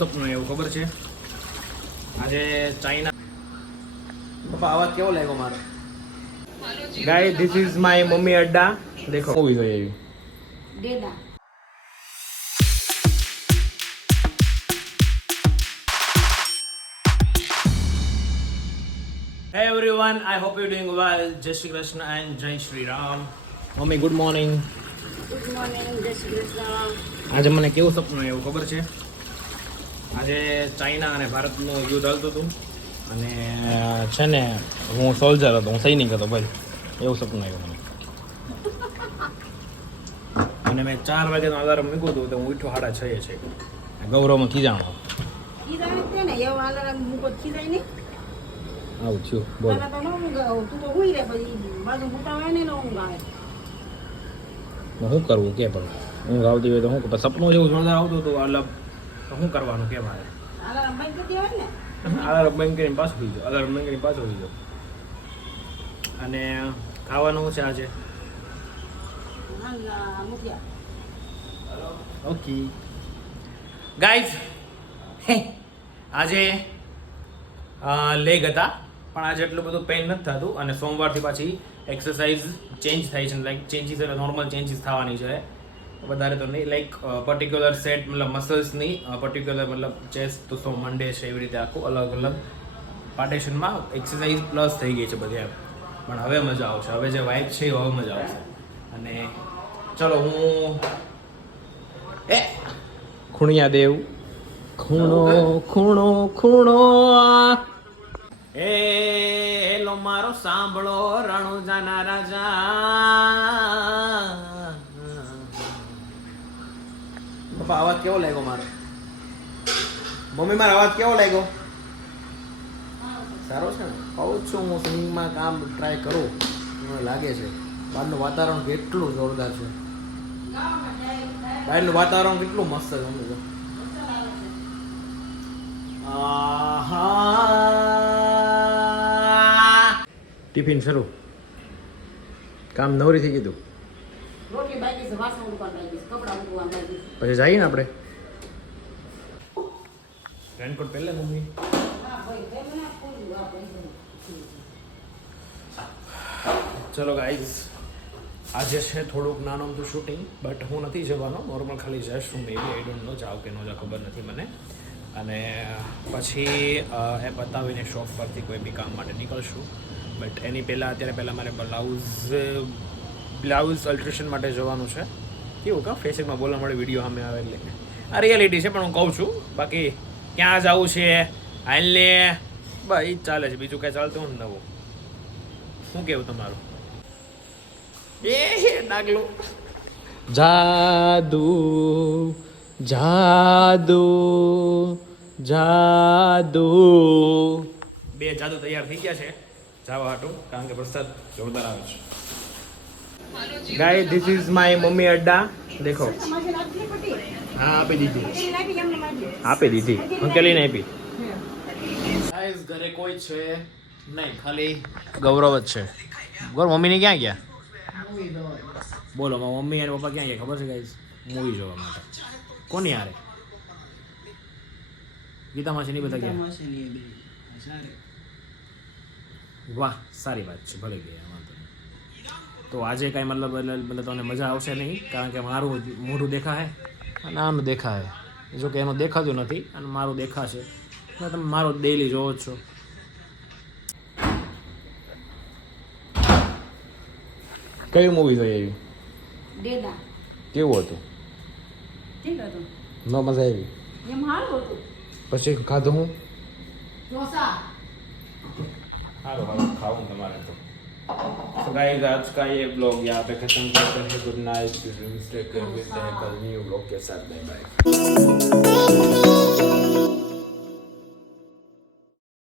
સપનું એવું ખબર છે આજે ચાઇના પપ્પા આવાજ કેવો લાગ્યો મારો ગાય ધીસ ઇઝ માય મમ્મી અડ્ડા દેખો મૂવી જોઈએ એવી ડેડા Hey everyone, I hope you're doing well. Jai Shri Krishna and Jai Shri Ram. Mummy good morning. Good morning જય શ્રી કૃષ્ણ. આજે મને કેવું સપનું એવું ખબર છે આજે ચાઇના અને ભારતનું યુદ્ધ હાલતું હતું અને છે ને હું સોલ્જર હતો, હું સૈનિક હતો ભાઈ, એવું સપનું આવ્યું મને. અને મેં 4 વાગ્યાનો અલાર્મ મૂક્યું હતું તો હું ઉઠ્યો 6:30 છે. ગૌરવમાં ખીજાણો ખીજાય તે ને એવો અલાર્મ મૂકો ખીજાય નહીં. આવું થયું બોલો. તને તો ન ઊંઘ આવે, તું તો હુઈ રહે પછી બાજુ ઉઠાવે ને ન ઊંઘ આવે. શું કરવું કે પણ ઊંઘ આવતી હોય તો શું સપનું જેવું જોરદાર આવતું હતું અલગ તો શું કરવાનું કે મારે અલાર્મ બંધ કરી દેવાય ને. અલાર્મ બંધ કરીને પાછું સુઈ જાઓ, અલાર્મ બંધ કરીને પાછું સુઈ જાઓ. અને ખાવાનું છે આજે મુઠિયા. ઓકે ગાઈઝ આજે લેગ હતા પણ આજે એટલું બધું પેઇન નથી થતું અને સોમવારથી પાછી એક્સરસાઇઝ ચેન્જ થાય છે, લાઈક ચેન્જીસ એટલે નોર્મલ ચેન્જીસ થવાની છે, વધારે તો નહીં, લાઈક પર્ટિક્યુલર સેટ મતલબ મસલ્સની પર્ટિક્યુલર મતલબ ચેસ્ટ તો મંડે છે એવી રીતે આખું અલગ અલગ પાર્ટેશનમાં એક્સરસાઇઝ પ્લસ થઈ ગઈ છે બધી એમ. પણ હવે મજા આવશે, હવે જે વાઇબ છે હવે મજા આવશે. અને ચલો હું ખૂણિયા દેવ ખૂણો ખૂણો ખૂણો એ હેલો મારો સાંભળો રણુજાના રાજા. પપ્પા અવાજ કેવો લાગ્યો મારો? મમ્મી મારો અવાજ કેવો લાગ્યો? સારો છે ને? કહું છું હું સ્વિમિંગમાં કામ ટ્રાય કરું, મને લાગે છે. બહારનું વાતાવરણ કેટલું જોરદાર છે, બહારનું વાતાવરણ કેટલું મસ્ત છે. મમ્મી તો ટિફિન શરૂ, કામ નવરી થઈ ગયું. રોટલી બાકી છે, વાસણ ઉડવા બાકી છે, કપડાં ઉડવા બાકી છે. પછી જઈએ ને આપણે રેનકોટ પહેલે મમ્મી. હા ભાઈ તે મને ફૂલ આ પૈસા. ચલો ગાઈઝ આજે છે થોડુંક નાનું અમથું શૂટિંગ, બટ હું નથી જવાનો, નોર્મલ ખાલી જઈશ હું, મેબી આઈ ડોન્ટ નો જાવ કે ન જાવ ખબર નથી મને. અને પછી એ પતાવીને શોપ પરથી કોઈ બી કામ માટે નીકળશું. બટ એની પહેલાં મારે બ્લાઉઝ અલ્ટ્રેશન માટે જવાનું છે. કેવું કાં ફેસબુકમાં બોલવા મળે વિડીયો સામે આવે એટલે આ રિયાલિટી છે, પણ હું કહું છું બાકી ક્યાં જવું છે હાલને બસ એ જ ચાલે છે, બીજું કાંઈ ચાલતું નથી નવું. શું કેવું તમારું? એ ડાગલો જાદુ જાદુ જાદુ. 2 જાદુ તૈયાર થઈ ગયા છે જવા હાટું, કારણ કે વરસાદ જોરદાર આવે છે. ગાય ધીસ ઇઝ માય મમ્મી અડ્ડા દેખો. હા આપી દીધી, આપી દીધી, અંકેલીને આપી. ગાઈસ ઘરે કોઈ છે નહીં, ખાલી ગૌરવ જ છે. ગૌરવ મમ્મીને ક્યાં ગયા? બોલો મમ્મી અને પપ્પા ક્યાં ગયા ખબર છે ગાઈસ? મૂવી જોવા માટે. કોની હારે? ગીતા માસીની બધા ગયા? વાહ સારી વાત છે, ભલે ગયા વાંધો નહીં. તો આજે કાંઈ મતલબ તમને મજા આવશે નહીં, કારણ કે મારું મોઢું દેખાય અને આનું દેખાય. જો કે એનું દેખાતું નથી અને મારું દેખાશે, એટલે તમે મારો ડેઈલી જોવો જ છો. કઈ મૂવી જોઈ આવી? ડેડા કેવું હતું? ઠીક હતું, ન મજા આવી? એમ હારું હતું. પછી ખાધું હું ઢોસા. साરું खाऊं तुम्हारे तो गाइस आज का ये ब्लॉग यहाँ पे खत्म करते हैं. गुड नाइट, स्टे कल मिलते हैं कल न्यू ब्लॉग के साथ. Bye bye.